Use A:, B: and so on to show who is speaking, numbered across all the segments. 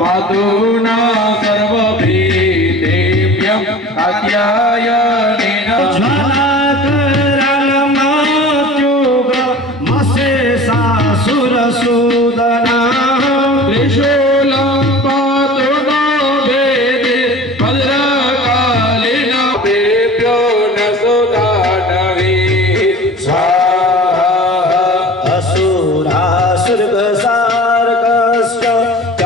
A: पादुना सर्वभेदेभ्यः अत्या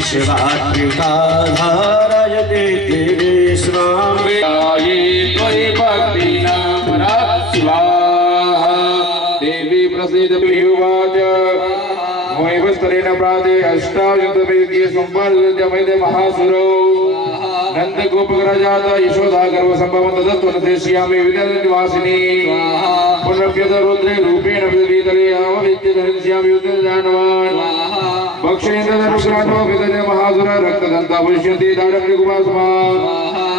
A: सुवाते सचकात्वदान्या
B: मामत्वगमयेति महन्दोहारे विप्रायेत तदतीव विश्वं स्वाहा यै तत्र स्थिता त्वं परिपासिरे
A: परिपासि विश्वं विश्वात्मिकाधारयते विश्वम्
B: विदाये त्वयि भक्तिना स्वाहा देवी प्रसीद प्रियुवाच मोहिवस्तरेण प्राते भक्षेन्द्रधनुष्राणो विदने महासुर रक्तदन्ता भविष्यन्ति दाडम्यकुमासमान्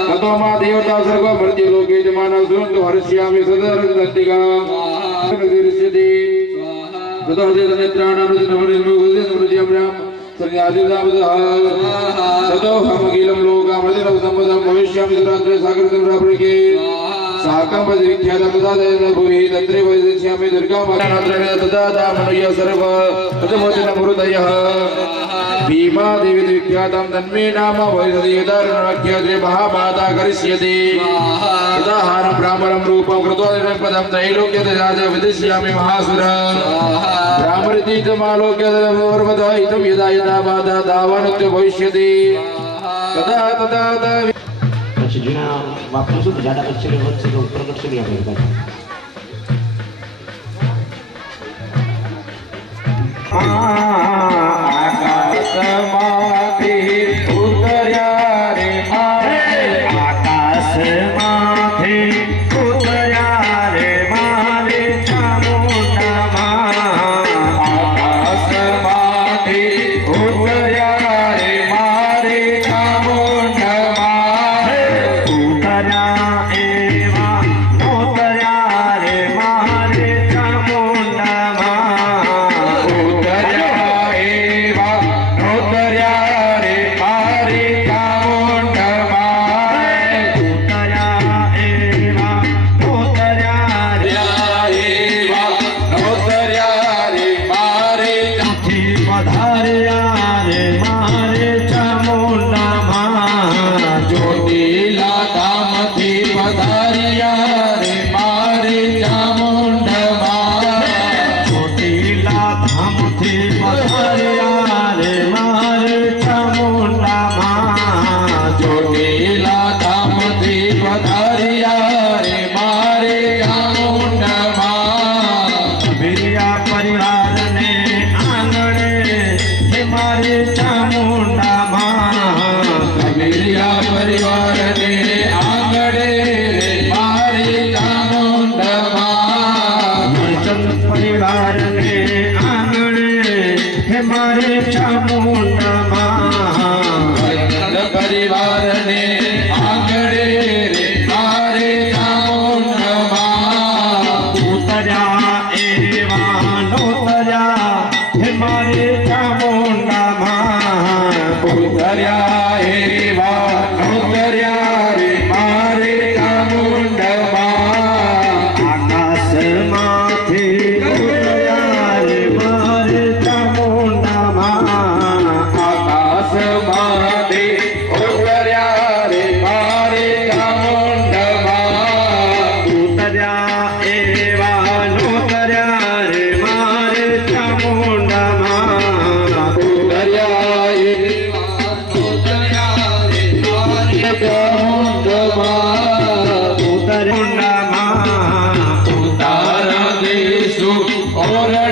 B: ततो मा देवता सर्व मर्त्यलोके जमाना सुरन्तु हर्ष्यामि सदरदन्तिका दृश्यते ततो हृदयनेत्राणानुजनमनिर्मुगुदिनमृत्यम्राम् ततो हमकीलं लोकामृतिरव भविष्यामि सुरात्रे सागरतं रापृके साकं पदविख्यातं तदा तेन भुवि तत्रे वदिष्यामि दुर्गामात्रेण तदा दामनुय सर्व तदमोचनमृतयः भीमा देवी विख्यातं तन्मे नाम वैदति यदारुणवाक्यते महामाता करिष्यति। यदाहारं ब्राह्मणं रूपं कृत्वा निरपदं त्रैलोक्यतजात विदिष्यामि महासुर। ब्राह्मणिति च मालोक्यवर्मद इदं यदा यदा बाधा दावानुक्य भविष्यति। तदा तदा
C: પછી ઝીણા વાપરું છું જાડા પછી વધશે તો ઉપર
B: ઘટશે નહીં આપણે
A: પાછું Ah. ah, ah. हम की पथरिया
B: रे माँ আমার চামন। और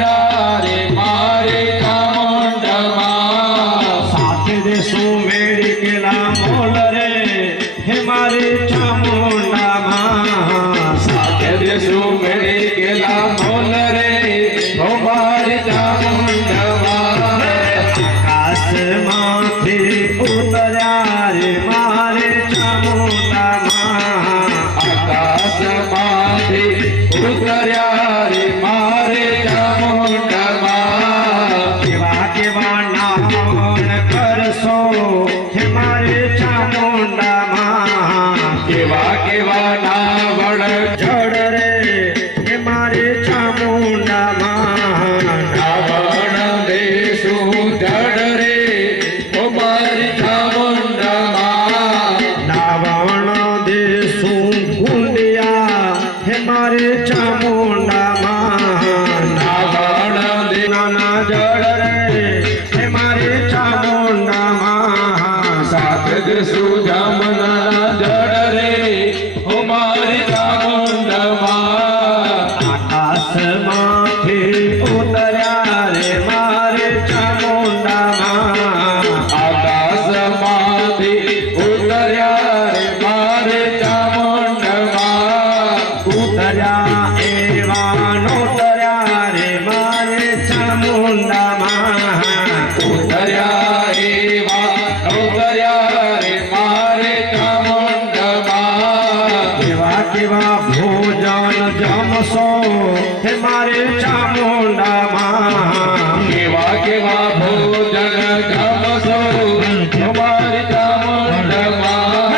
A: तया एवानो तया रे मारे
B: मारे चामुंडा महा। केवा केवा भोजन
A: जमसो हे मारे चामुंडा महा। केवा
B: केवा भोजन जमसो हमारे चामुंडा महा।